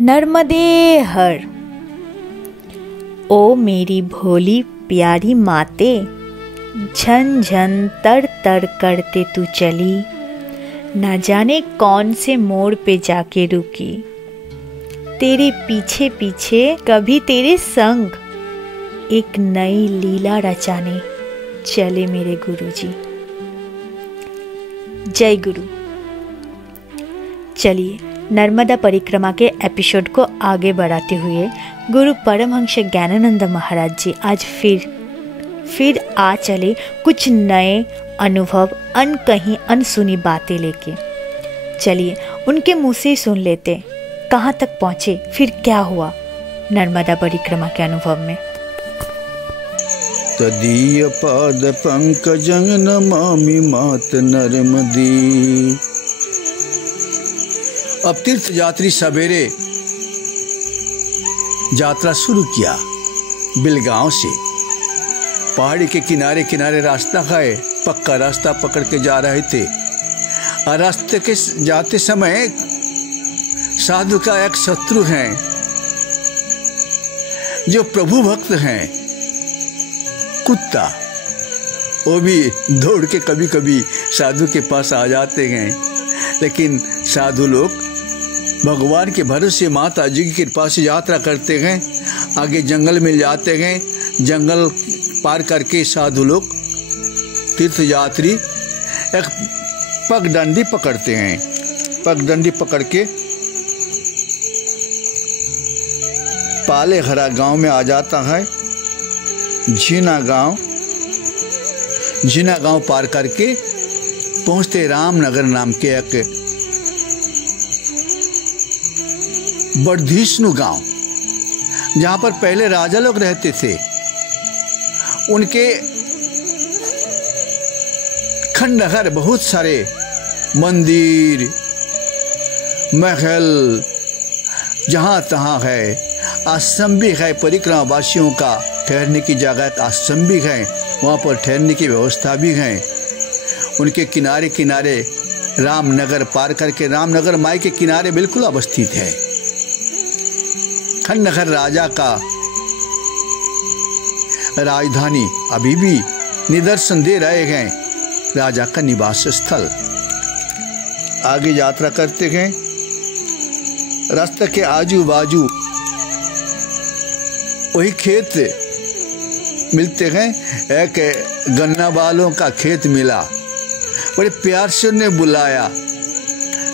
नर्मदे हर। ओ मेरी भोली प्यारी माते, झन झन तर तर करते तू चली, ना जाने कौन से मोड़ पे जाके रुकी। तेरे पीछे पीछे कभी तेरे संग एक नई लीला रचाने चले मेरे गुरुजी। जय गुरु। चलिए नर्मदा परिक्रमा के एपिसोड को आगे बढ़ाते हुए गुरु परमहंस ज्ञानानंद महाराज जी आज फिर आ चले कुछ नए अनुभव, अनकही अनसुनी बातें लेके। चलिए उनके मुंह से सुन लेते, कहाँ तक पहुँचे, फिर क्या हुआ नर्मदा परिक्रमा के अनुभव में। तदीय पाद पंकजं नमामि मात नर्मदी। अब तीर्थ यात्री सवेरे यात्रा शुरू किया। बिलगांव से पहाड़ी के किनारे किनारे रास्ता है, पक्का रास्ता पकड़ के जा रहे थे। और रास्ते के जाते समय साधु का एक शत्रु है जो प्रभु भक्त हैं, कुत्ता। वो भी दौड़ के कभी कभी साधु के पास आ जाते हैं, लेकिन साधु लोग भगवान के भरोसे माता जी की कृपा से यात्रा करते हैं। आगे जंगल में जाते हैं, जंगल पार करके साधु लोग तीर्थ यात्री एक पगडंडी पकड़ते हैं। पगडंडी पकड़ के पाले हरा गांव में आ जाता है। जीना गांव पार करके पहुंचते रामनगर नाम के एक बर्धिष्णु गांव, जहां पर पहले राजा लोग रहते थे। उनके खंडहर, बहुत सारे मंदिर महल जहां तहां है। आश्रम भी है, परिक्रमा वासियों का ठहरने की जगह एक आश्रम भी है, वहाँ पर ठहरने की व्यवस्था भी है। उनके किनारे किनारे रामनगर पार करके, रामनगर माई के किनारे बिल्कुल अवस्थित है। खंडहर राजा का राजधानी अभी भी निदर्शन दे रहे हैं, राजा का निवास स्थल। आगे यात्रा करते हैं। रास्ते के आजू बाजू वही खेत मिलते हैं। एक गन्ना वालों का खेत मिला, बड़े प्यार से उन्हें बुलाया,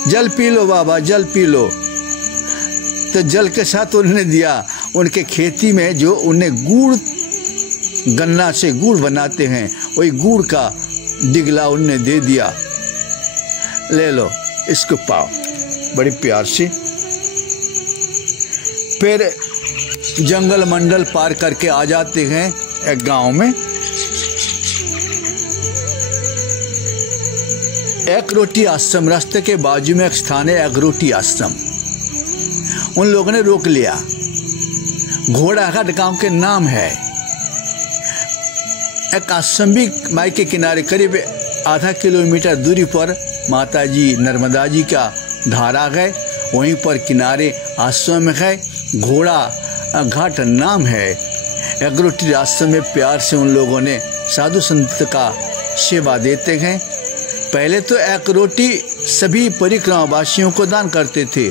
जल पी लो बाबा, जल पी लो। तो जल के साथ उन्होंने दिया। उनके खेती में जो उन्हें गुड़, गन्ना से गुड़ बनाते हैं, वही गुड़ का डिगला उन्हें दे दिया, ले लो इसको पाओ, बड़े प्यार से। फिर जंगल मंडल पार करके आ जाते हैं एक गांव में। एक रोटी आश्रम, रास्ते के बाजू में एक स्थान है, एक रोटी आश्रम। उन लोगों ने रोक लिया। घोड़ाघाट गांव के नाम है। एक आश्रम भी माई के किनारे करीब आधा किलोमीटर दूरी पर माता जी नर्मदा जी का धारा है, वहीं पर किनारे आश्रम है। घोड़ा घाट नाम है। एक रोटी आश्रम में प्यार से उन लोगों ने साधु संत का सेवा देते हैं। पहले तो एक रोटी सभी परिक्रमा वासियों को दान करते थे।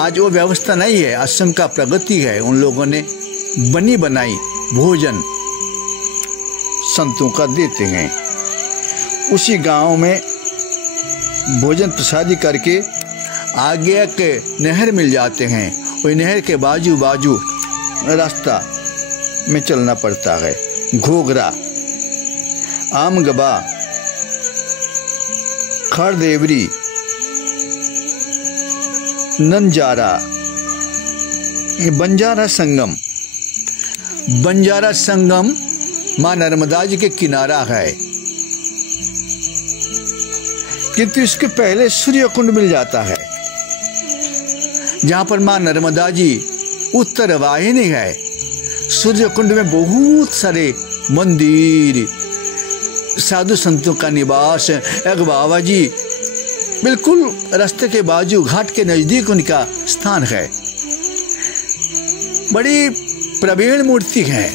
आज वो व्यवस्था नहीं है, आश्रम का प्रगति है। उन लोगों ने बनी बनाई भोजन संतों का देते हैं। उसी गांव में भोजन प्रसादी करके आगे एक नहर मिल जाते हैं। वही नहर के बाजू बाजू रास्ता में चलना पड़ता है। घोघरा, आमगबा, खड़देवरी, नंजारा, बंजारा संगम। बंजारा संगम माँ नर्मदा जी के किनारा है, किंतु इसके पहले सूर्य कुंड मिल जाता है, जहां पर माँ नर्मदा जी उत्तर वाहिनी है। सूर्य कुंड में बहुत सारे मंदिर, साधु संतों का निवास। एक बाबा जी बिल्कुल रास्ते के बाजू घाट के नजदीक उनका स्थान है। बड़ी प्रवीण मूर्ति हैं।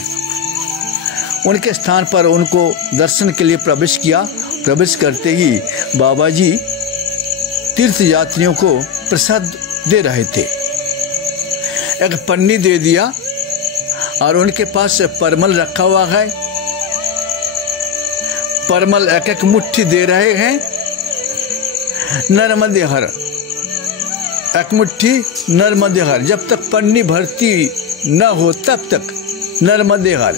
उनके स्थान पर उनको दर्शन के लिए प्रवेश किया। प्रवेश करते ही बाबा जी तीर्थ यात्रियों को प्रसाद दे रहे थे। एक पन्नी दे दिया और उनके पास परमल रखा हुआ है। परमल एक एक मुट्ठी दे रहे हैं। नर्मदे हर, एक मुट्ठी नर्मदे हर, जब तक पन्नी भरती न हो तब तक नर्मदे हर।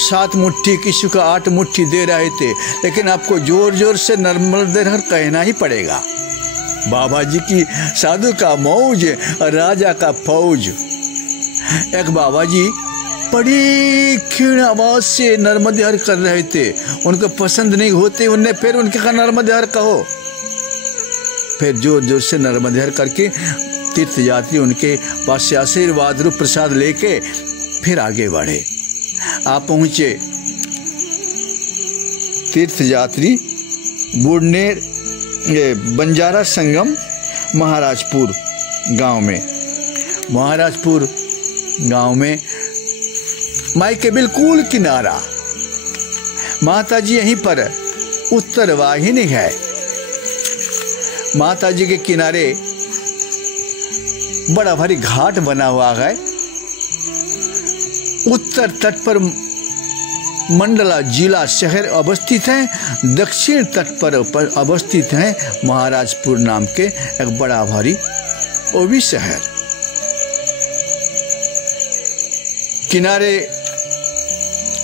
7 मुट्ठी, किसी को 8 मुट्ठी दे रहे थे, लेकिन आपको जोर जोर से नर्मदे हर कहना ही पड़ेगा। बाबा जी की साधु का मौज और राजा का फौज। एक बाबा जी बड़ी क्षीण आवाज से नर्मदे हर कर रहे थे। उनको पसंद नहीं होते, उनने फिर उनके कहा नर्मदे हर कहो। फिर जोर जोर से नर्मदे हर करके तीर्थ यात्री उनके पास से आशीर्वाद रूप प्रसाद लेके फिर आगे बढ़े। आप पहुंचे तीर्थ यात्री बुढ़नेर बंजारा संगम महाराजपुर गांव में। महाराजपुर गांव में माई के बिल्कुल किनारा माता जी यहीं पर उत्तर वाहिनी है। माता जी के किनारे बड़ा भारी घाट बना हुआ है। उत्तर तट पर मंडला जिला शहर अवस्थित है। दक्षिण तट पर अवस्थित है महाराजपुर नाम के एक बड़ा भारी वो भी शहर। किनारे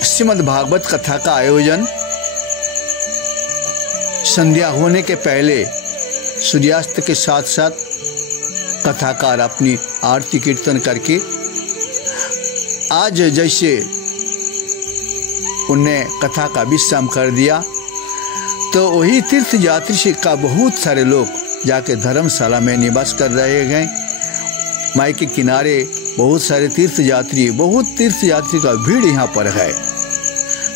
श्रीमद् भागवत कथा का आयोजन संध्या होने के पहले सूर्यास्त के साथ साथ कथाकार अपनी आरती कीर्तन करके आज जैसे उनने कथा का विश्राम कर दिया, तो वही तीर्थ यात्री का बहुत सारे लोग जाके धर्मशाला में निवास कर रहे हैं। माई के किनारे बहुत सारे तीर्थ यात्री का भीड़ यहाँ पर है।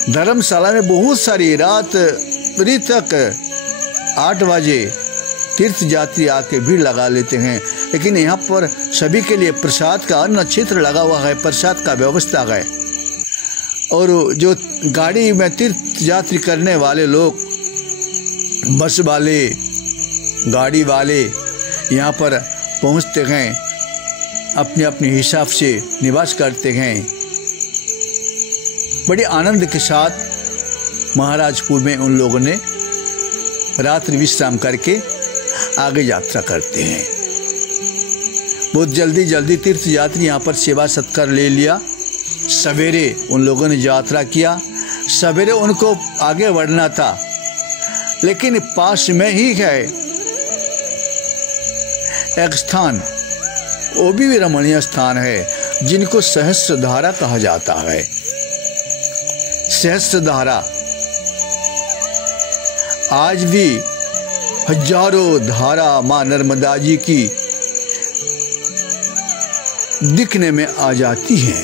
धर्मशाला में बहुत सारी रात तक 8 बजे तीर्थ यात्री आके भीड़ लगा लेते हैं। लेकिन यहाँ पर सभी के लिए प्रसाद का अन्न क्षेत्र लगा हुआ है, प्रसाद का व्यवस्था है। और जो गाड़ी में तीर्थ यात्री करने वाले लोग, बस वाले, गाड़ी वाले यहाँ पर पहुँचते हैं, अपने अपने हिसाब से निवास करते हैं। बड़े आनंद के साथ महाराजपुर में उन लोगों ने रात्रि विश्राम करके आगे यात्रा करते हैं। बहुत जल्दी तीर्थ यात्री यहाँ पर सेवा सत्कार ले लिया। सवेरे उन लोगों ने यात्रा किया। सवेरे उनको आगे बढ़ना था, लेकिन पास में ही है एक स्थान, वो भी रमणीय स्थान है जिनको सहस्त्रधारा कहा जाता है। सहस्त्रधारा आज भी हजारों धारा मां नर्मदा जी की दिखने में आ जाती है।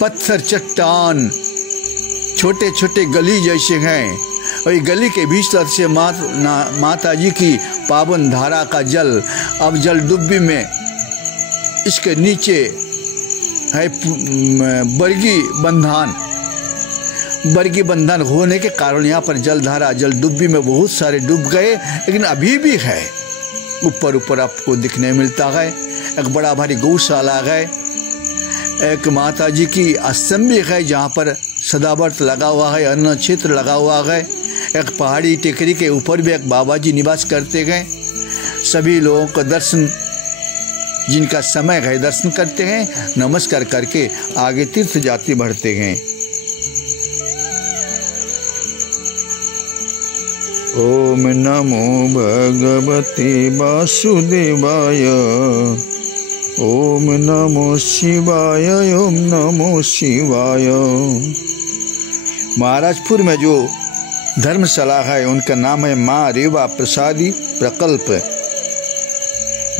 पत्थर, चट्टान, छोटे छोटे गली जैसे हैं, और गली के भीतर से माता जी की पावन धारा का जल अब जल डुब्बी में, इसके नीचे है बरगी बंधन होने के कारण यहाँ पर जलधारा जल डुब्बी में बहुत सारे डूब गए, लेकिन अभी भी है, ऊपर आपको दिखने मिलता है। एक बड़ा भारी गौशाला है, एक माता जी की आश्रम भी है जहाँ पर सदावर्त लगा हुआ है, अन्न क्षेत्र लगा हुआ है। एक पहाड़ी टेकरी के ऊपर भी एक बाबा जी निवास करते हैं। सभी लोगों को दर्शन, जिनका समय है, दर्शन करते हैं, नमस्कार करके आगे तीर्थ यात्री बढ़ते हैं। ओम नमो भगवते वासुदेवाय। ओम नमो शिवाय। ओम नमो शिवाय। महाराजपुर में जो धर्मशाला है उनका नाम है माँ रेवा प्रसादी प्रकल्प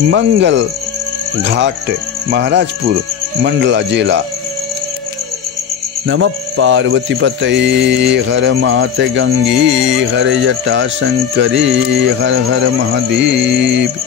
मंगल घाट, महाराजपुर, मंडला जिला। नमः पार्वती पतये हर मात गंगी हर जटा शंकरी हर हर महादेव।